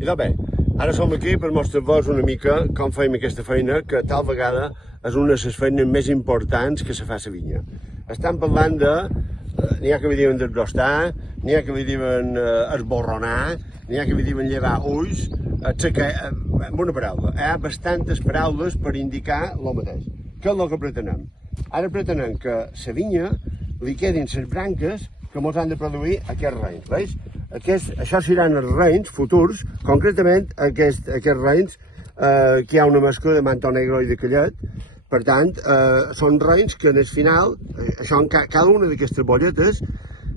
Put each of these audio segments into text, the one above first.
Idò bé, ara som aquí per mostrar-vos una mica com feim aquesta feina, que tal vegada és una de les feines més importants que se fa a la vinya. Estan parlant de... n'hi ha que li diuen desbrostar, n'hi ha que li diuen esborronar, n'hi ha que li diuen llevar ulls, amb una paraula. Hi ha bastantes paraules per indicar el mateix. Què és el que pretenem? Ara pretenem que a la vinya li quedin les branques que ens han de produir aquests raïms, veus? Això seran els raïms futurs, concretament aquests raïms que hi ha una mescla de manto negro i de collet. Per tant, són raïms que en el final, cada una d'aquestes bolletes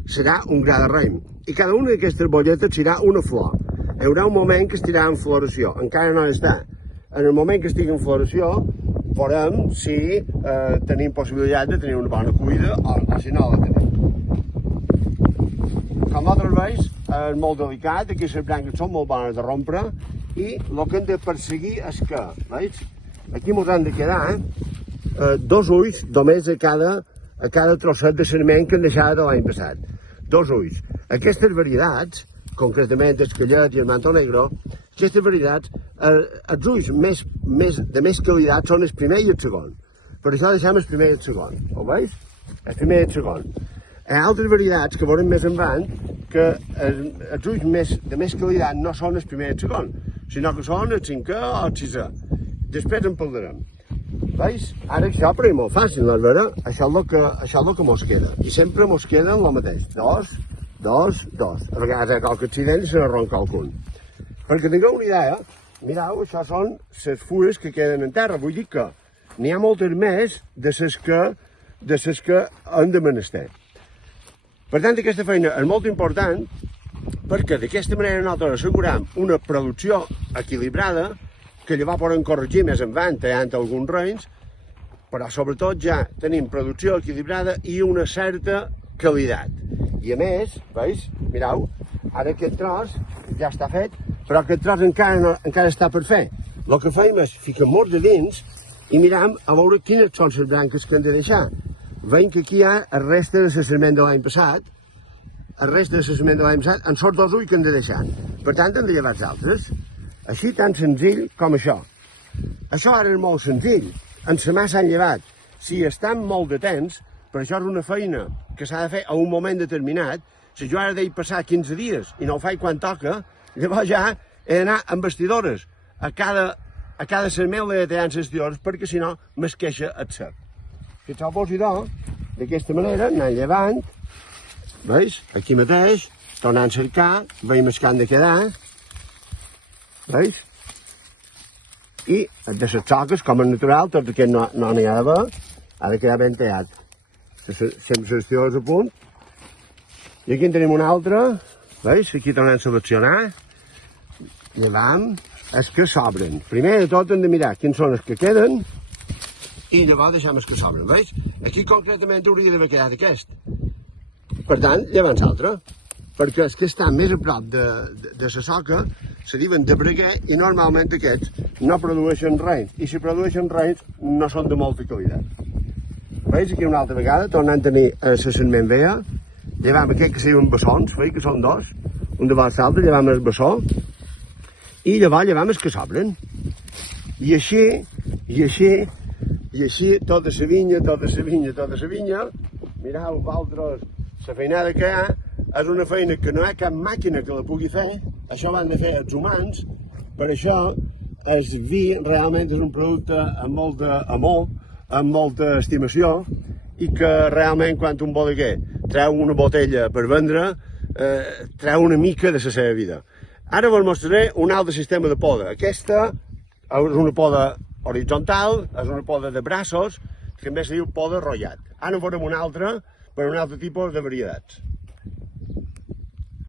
serà un gra de raïm. I cada una d'aquestes bolletes serà una flor. Hi haurà un moment que estirà en floració, encara no està. En el moment que estigui en floració, veurem si tenim possibilitat de tenir una bona cuida o si no la tenim. Com vosaltres veus, és molt delicat, aquí les branques són molt bones de rompre i el que hem de perseguir és que, veus? Aquí ens han de quedar 2 ulls només a cada trosset de sarment que hem deixat de l'any passat. 2 ulls. Aquestes varietats, concretament el collet i el manto negro, aquestes varietats, els ulls de més qualitat són el primer i el segon. Per això deixem el primer i el segon. Ho veus? El primer i el segon. Hi ha altres varietats que veurem més endavant que els ulls de més qualitat no són el primer i el segon, sinó que són el 5è o el 6è. Després en parlarem. Veus? Ara això per és molt fàcil, no és vera? Això és el que mos queda. I sempre mos queden el mateix. 2, 2, 2. A vegades hi ha qualque accident i se n'arronca algun. Perquè tingueu una idea, mireu, això són les fulles que queden en terra. Vull dir que n'hi ha moltes més de les que han de menester. Per tant, aquesta feina és molt important perquè d'aquesta manera nosaltres assegurem una producció equilibrada que llavors podem corregir més endavant tallant alguns raïms, però sobretot ja tenim producció equilibrada i una certa qualitat. I a més, veus, mireu, ara aquest tros ja està fet, però aquest tros encara està per fer. El que fem és fiquem-nos de dins i mirem a veure quines són les branques que hem de deixar. Veiem que aquí hi ha el reste de l'assessment de l'any passat, en sort 2 ulls que hem de deixar. Per tant, hem de llevar els altres. Així tan senzill com això. Això ara és molt senzill. En la mà s'han llevat. Si estan molt de temps, per això és una feina que s'ha de fer a un moment determinat, si jo ara deia passar 15 dies i no ho faig quan toca, llavors ja he d'anar amb vestidores. A cada sarment l'he de tallar amb vestidores perquè si no m'esqueixa el sec. Si ets al posidor, d'aquesta manera, anant llevant, veus? Aquí mateix, tornant a cercar, veiem el que han de quedar, veus? I de les soques, com és natural, tot aquest no n'hi ha d'haver, ha de quedar ben tallat. Sempre les vestidores a punt. I aquí en tenim una altra, veus? Aquí tornem a seleccionar, llevam els que sobren. Primer de tot hem de mirar quins són els que queden, i llavors deixem els que sobren, veus? Aquí concretament hauria d'haver quedat aquest. Per tant, llevant l'altre, perquè els que estan més a prop de la soca se diuen de breguer i normalment aquests no produeixen raïms, i si produeixen raïms no són de molta qualitat. Veus aquí una altra vegada, tornant a tenir l'assessment vea, llevam aquest que serien bessons, veus que són 2, un de l'altre, llevam el bessó, i llavors llevam els que sobren. I així, tota la vinya, mireu vosaltres, la feinada que hi ha és una feina que no hi ha cap màquina que la pugui fer, això ho han de fer els humans, per això el vi realment és un producte amb molt d'amor, amb molta estimació, i que realment quan un bodeguer treu una botella per vendre, treu una mica de la seva vida. Ara vos mostraré un altre sistema de poda. Aquesta és una poda horitzontal, és una poda de braços, que també se diu poda rotllat. Ara en veurem una altra per un altre tipus de varietats.